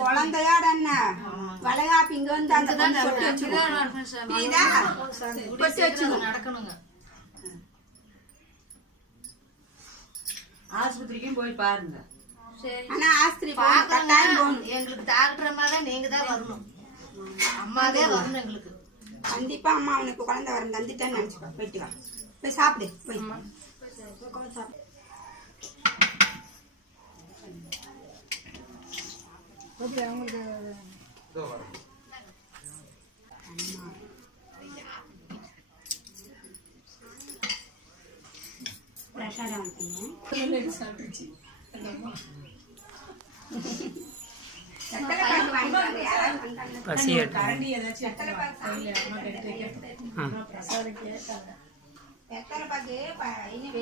குழந்தையோட என்ன வளைகாப்பு இங்க வந்து அந்த பொட்டு வச்சுக்கணும் நடக்கணுங்க. ஆஸ்பத்திரிக்கும் போய் பாருங்க. ஆனா ஆஸ்பத்திரி போகணும். எங்களுக்கு டாக்டர் அம்மா தான் நீங்க தான் வரணும். அம்மாவே வரணும் எங்களுக்கு. கண்டிப்பா அம்மா உனக்கு குழந்தை வரம் தந்துட்டேன்னு நினைச்சுக்கோ. போயிட்டு வா, போய் சாப்பிடு. போய் சாப்பிடு. பிரசாதம் பசி எத்தனை பாக்கு